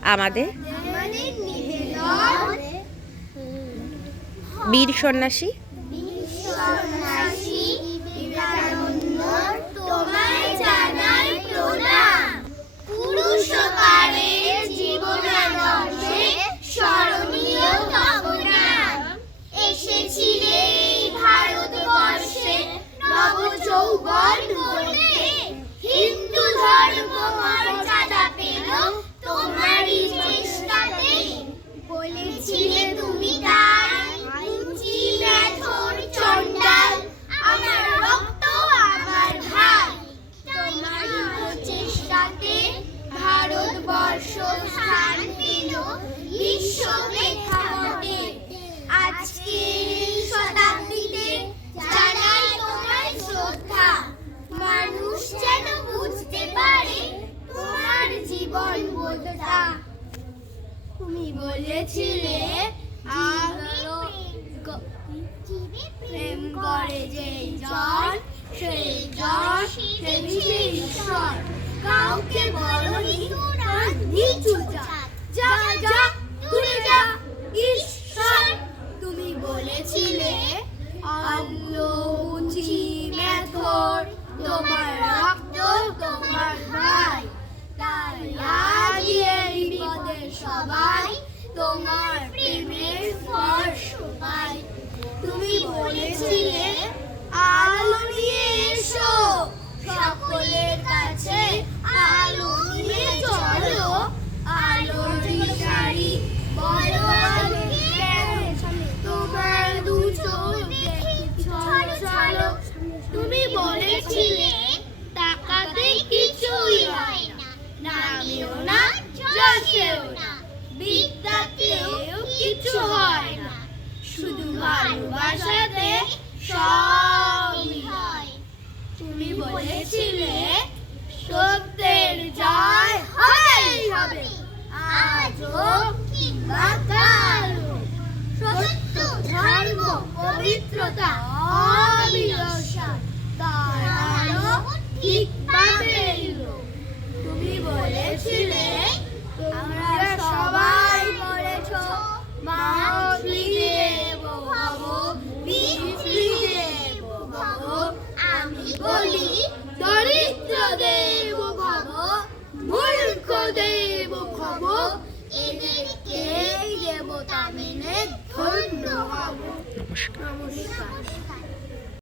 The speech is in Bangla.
আমাদের বীর সন্ন্যাসী তোমায় জানাই প্রণাম। পুরুষকারের জীবনাদর্শে স্মরণীয় তব নাম। এসেছিলে ভারতবর্ষে নব যৌবন গড়তে, হিন্দু ধর্ম মর্যাদা পেল তোমারই চেষ্টাতে। বলেছিলে তুমি তাই উঁচি মেথর চণ্ডাল, আমার রক্ত আমার ভাই। তোমারই প্রচেষ্টাতে ভারতবর্ষ স্থান পেল বিশ্ব প্রেক্ষাপটে। আজকে এই শতাব্দীতে জানাই তোমায় শ্রদ্ধা। মানুষ যেন বুঝতে পারে তোমার জীবন বোধটা। তুমি বলেছিলে প্রেম করে যেই জন সেই জন সেবিছে ঈশ্বর। কাউকে বলনি নিচু জাত, যা যা দূরে যা ঈশ্বর। তুমি বলেছিলে আলো উঁচি মেথর, তোমার রক্ত তোমার ভাই। তাই আজ এই বিপদে সবাই তোমার প্রেমের স্পর্শ পাই। তুমি বলেছিলে আলো নিয়ে এসো, সকলের কাছে আলো নিয়ে চলো। আলোর দিশারি বলো আলোকে, তোমার দু চোখ দেখে চলো চলো। তুমি বলেছিলে টাকাতে কিছুই হয় না, নামেও না যশেও না, বিদ্যাতেও কিছু হয় না, শুধু ভালোবাসাতে সবই হয়। তুমি বলেছিলে সত্যের জয় হবেই হবে, আজও কিংবা কালও। সত্য ধর্ম পবিত্রতা অবিনশ্বর, তার আলো ঠিক পাবে এলো। তুমি বলেছিলে আমরা সবাই বলেছ মাতৃদেব ভব পিতৃদেব ভব। আমি বলি দরিদ্র দেব ভব, মূর্খ দেব ভব। এদেরকে দেবতা মেনে ধন্য হব। নমস্কার।